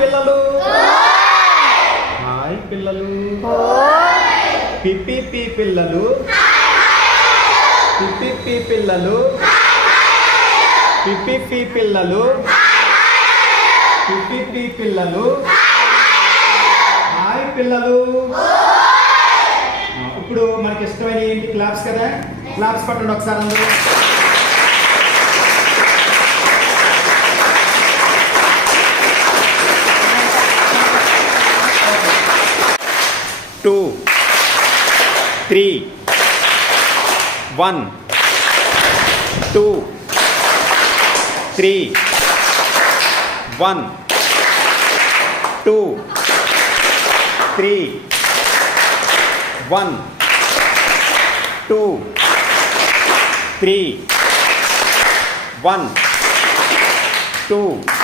పిల్లలు హాయ్ పిల్లలు పిపి పిల్లలు పిపి పిల్లలు పిపి పిల్లలు పిపి పిల్లలు హాయ్ పిల్లలు. ఇప్పుడు మనకి ఇష్టమైన ఏంటి? క్లాప్స్ కదా. క్లాప్స్ పట్టండి ఒకసారి అందరూ. టూ 3 1 2 3 1 2 3 1 2 3 1 2